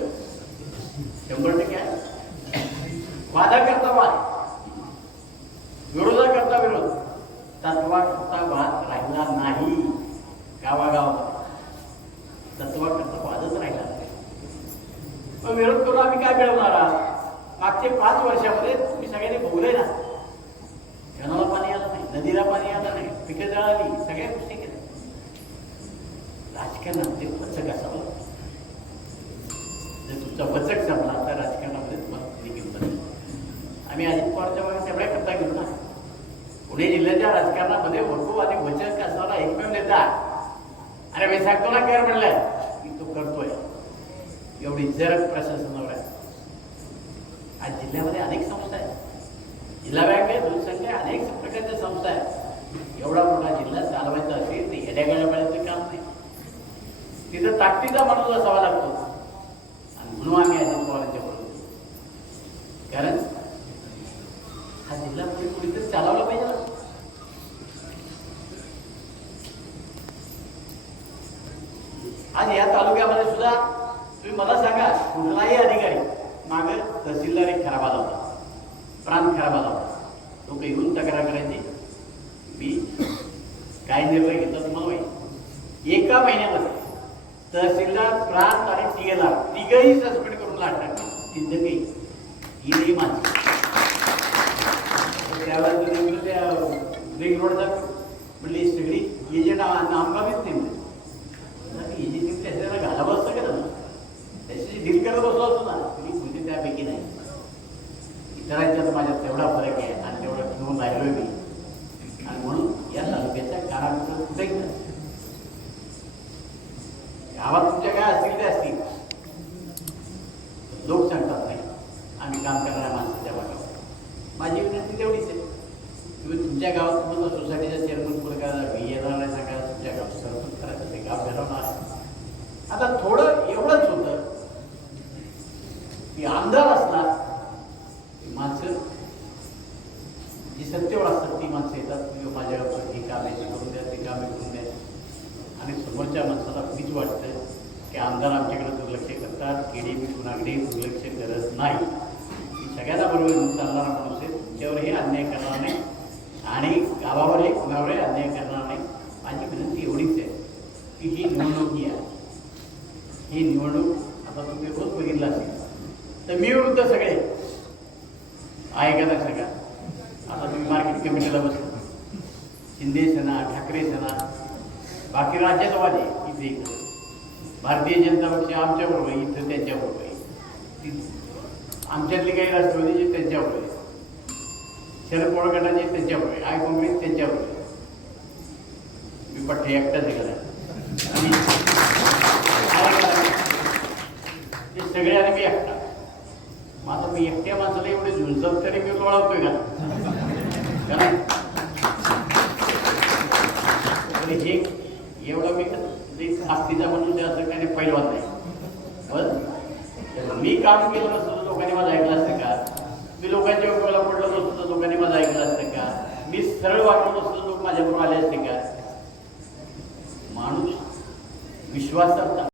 तेवढी शंभर टक्के आहे. वादाकरता वाद. विरोधा करता विरोध. तत्वाकरता वाद राहिला नाही. गावागावात. तत्वाकरता वादच राहिला नाही. मग विरोध करून आम्ही काय मिळवणार आहात मागचे पाच वर्षामध्ये तुम्ही सगळ्यांनी भोगले ना धरणाला पाणी आलं नाही नदीला पाणी आलं नाही पिकं जळाली सगळ्या गोष्टी केल्या. राजकारणात ते खर्च असावं. जर तुमचा वचक संपला. तर राजकारणामध्ये तुम्हाला पुढे घेऊन जाईल आम्ही अजित पवारच्या मागे तेवढ्या करता घेऊ ना. पुणे जिल्ह्याच्या राजकारणामध्ये वटू आणि वचक असणारा एकमेव नेता. अरे मी सांगतो ना कर म्हणलं की तो करतोय. एवढी जरग प्रशासनावर आहे. आज जिल्ह्यामध्ये अनेक संस्था आहेत. जिल्हा बँक आहे दूरसंख्या अनेक प्रकारच्या संस्था आहेत. एवढा मोठा जिल्हा चालवायचा असेल तर येड्या गाड्या काम नाही. तिथं ताकदीचा माणूस असावा लागतो आणि म्हणून आम्ही अजित पवारांच्या बरोबर कारण हा जिल्हा पुढे कुठेतरी चालवला पाहिजे ना आज या तालुक्यामध्ये सुद्धा तुम्ही मला सांगा कुठलाही अधिकारी माग तहसीलदार एक खराब आला होता. प्रांत खराब आला होता. लोक येऊन तक्रार करायची. मी काय निर्णय घेतला तुम्हाला माहिती एका महिन्यामध्ये तहसीलदार प्रांत आणि टी एला तिघही सस्पेंड करून लाटणार तिघही ही नाही माझी. त्यावेळेला त्या रिंग रोडचा म्हणजे सगळी एजंट नामगावीच नाही म्हणजे एजंट त्याच्याला घालावं असतं का ना त्याच्याशी डील करत बसलो असतो ना तरी म्हणजे त्यापैकी नाही इतरांच्यात माझ्यात तेवढा फरक आहे आणि तेवढा घेऊन राहिलोय मी. आणि म्हणून या तालुक्याच्या कानाकोपऱ्यात कुठेही गावात तुमच्या काय असतील ते असतील. लोक सांगतात नाही. आम्ही काम करणाऱ्या माणसाच्या भागावर माझी विनंती तेवढीच आहे. तुम्ही तुमच्या गावात तुम्हाला सोसायटीच्या चेअरमन पुढे का येणार नाही सांगा तुमच्या गावात. सरपंच करायचं ते गाव घडवणार आता थोडं एवढंच होतं की आमदार असणार ती माणसं जी सत्तेवर असतात ती माणसं येतात तुम्ही माझ्या गावात ही कामे ती करून द्या ती कामे करून द्या. आणि समोरच्या माणसाला भीच वाटतं की आमदार आमच्याकडे दुर्लक्ष करतात केडी मी कुणाकडे दुर्लक्ष करत नाही. मी सगळ्यांना बरोबर घेऊन चालणारा माणूस आहे तुमच्यावरही अन्याय करणार नाही आणि गावावरही कुणावरही अन्याय करणार नाही. माझी विनंती एवढीच आहे की ही निवडणूक ही आहे. ही निवडणूक आता तुम्ही रोज बघितला असेल. तर मी विरुद्ध सगळे. ऐकायला सगळ्या कमिटीला बसलो शिंदे सेना ठाकरे सेना बाकी राज्यात वाले इथे भारतीय जनता पक्ष आमच्याबरोबर आहे इथं त्यांच्याबरोबर आहे. आमच्यातले काही राष्ट्रवादीचे त्यांच्याबरोबर आहे. शरद पवार गटाचे त्यांच्याबरोबर आहे. आय काँग्रेस त्यांच्याबरोबर आहे. मी पठ्ठे एकटाच आहे आणि ते सगळे आले मी एकटा. माझं मी एकट्या माणसाला एवढे झुंजत तरी मी ओळखतोय का तर हे एवढं मी आस्तीचा म्हणून त्या काही पहिलवान नाही. पण मी काम केलं नसतं लोकांनी माझं ऐकलं असतं का? मी लोकांच्या उपयोगाला पडलं नसतं तर लोकांनी माझं ऐकलं असतं का? मी सरळ वागलो नसतं लोक माझ्याबरोबर आले असते का? माणूस विश्वासात